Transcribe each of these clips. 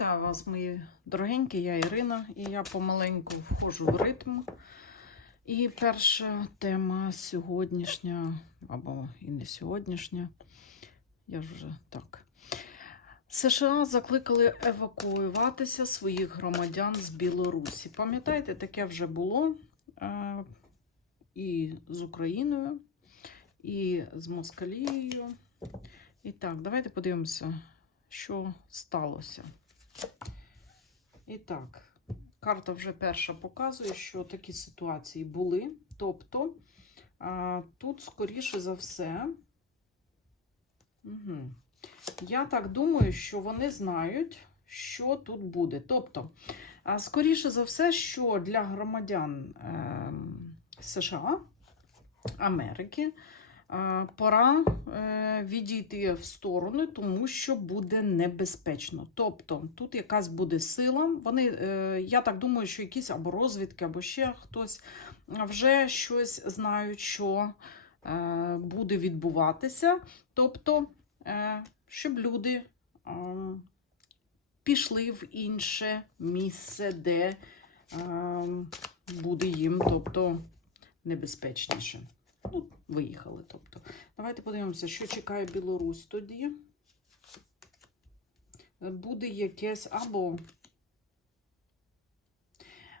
Вітаю вас, мої дорогенькі, я Ірина, і я помаленьку входжу в ритм. І перша тема сьогоднішня, або і не сьогоднішня, я ж вже так. США закликали евакуюватися своїх громадян з Білорусі. Пам'ятаєте, таке вже було е, і з Україною, і з Москалією. І так, давайте подивимося, що сталося. І так, карта вже перша показує, що такі ситуації були. Тобто, тут, скоріше за все, угу. я так думаю, що вони знають, що тут буде. Тобто, скоріше за все, що для громадян е, США, Америки, пора е, відійти в сторону, тому що буде небезпечно. Тобто тут якась буде сила. Вони, е, я так думаю, що якісь або розвідки, або ще хтось вже щось знають, що е, буде відбуватися. Тобто, е, щоб люди е, пішли в інше місце, де е, буде їм, тобто небезпечніше. Виїхали. Тобто. Давайте подивимося, що чекає Білорусь тоді. Буде якесь або.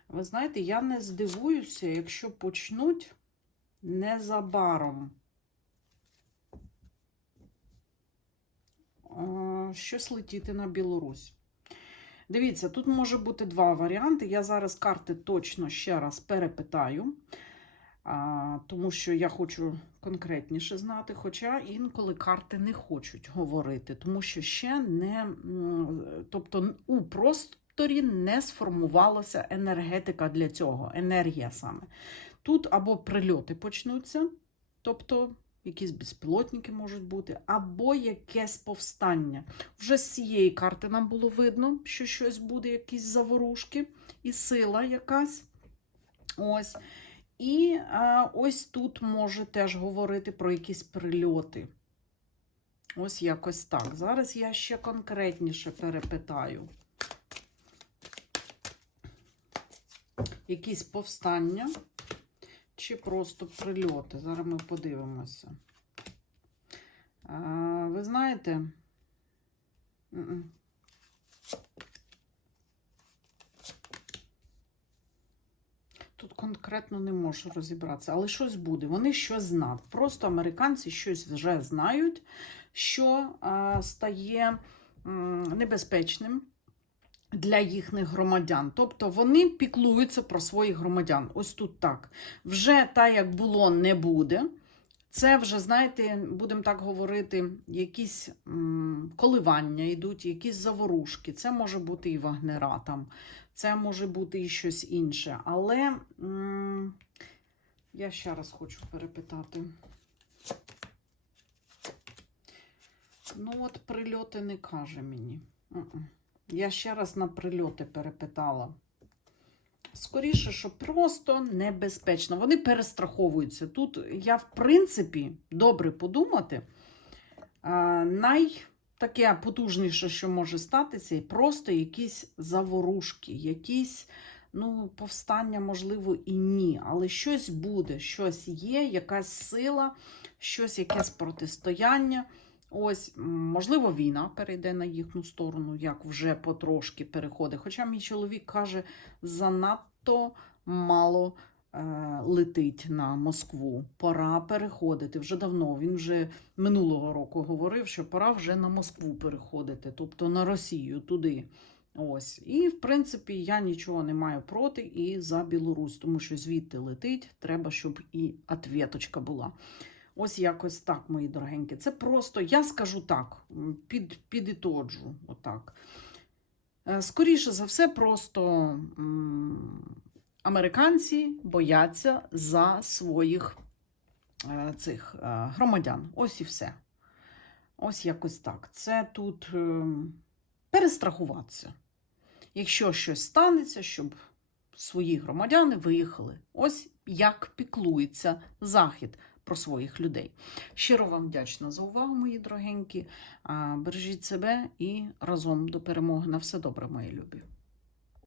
Ви знаєте, я не здивуюся, якщо почнуть незабаром щось летіти на Білорусь. Дивіться, тут може бути два варіанти. Я зараз карти точно ще раз перепитаю тому що я хочу конкретніше знати, хоча інколи карти не хочуть говорити, тому що ще не, тобто у просторі не сформувалася енергетика для цього, енергія саме. Тут або прильоти почнуться, тобто якісь безпілотники можуть бути, або якесь повстання. Вже з цієї карти нам було видно, що щось буде, якісь заворушки і сила якась. Ось. І а, ось тут може теж говорити про якісь прильоти. Ось якось так. Зараз я ще конкретніше перепитаю. Якісь повстання чи просто прильоти. Зараз ми подивимося. А, ви знаєте, Тут конкретно не можу розібратися, але щось буде. Вони щось знають. Просто американці щось вже знають, що а, стає м, небезпечним для їхніх громадян. Тобто вони піклуються про своїх громадян. Ось тут так. Вже так, як було, не буде. Це вже, знаєте, будемо так говорити, якісь коливання йдуть, якісь заворушки. Це може бути і вагнера там, це може бути і щось інше. Але я ще раз хочу перепитати. Ну, от прильоти не каже мені. Я ще раз на прильоти перепитала. Скоріше, що просто небезпечно. Вони перестраховуються. Тут я, в принципі, добре подумати. Най таке потужніше, що може статися, і просто якісь заворушки, якісь ну, повстання, можливо, і ні. Але щось буде, щось є, якась сила, щось, якесь протистояння. Ось, можливо, війна перейде на їхню сторону, як вже потрошки переходить. Хоча мій чоловік каже, занадто мало летить на Москву. Пора переходити. Вже давно. Він вже минулого року говорив, що пора вже на Москву переходити, тобто на Росію туди. Ось. І, в принципі, я нічого не маю проти і за Білорусь, тому що звідти летить, треба, щоб і ответочка була. Ось якось так, мої дорогенькі. Це просто, я скажу так, під, підітоджу, отак. Е, Скоріше за все, просто м, американці бояться за своїх е, цих е, громадян. Ось і все. Ось якось так. Це тут е, перестрахуватися. Якщо щось станеться, щоб свої громадяни виїхали. Ось як піклується Захід про своїх людей. Щиро вам вдячна за увагу, мої дорогенькі. Бережіть себе і разом до перемоги. На все добре, мої любі.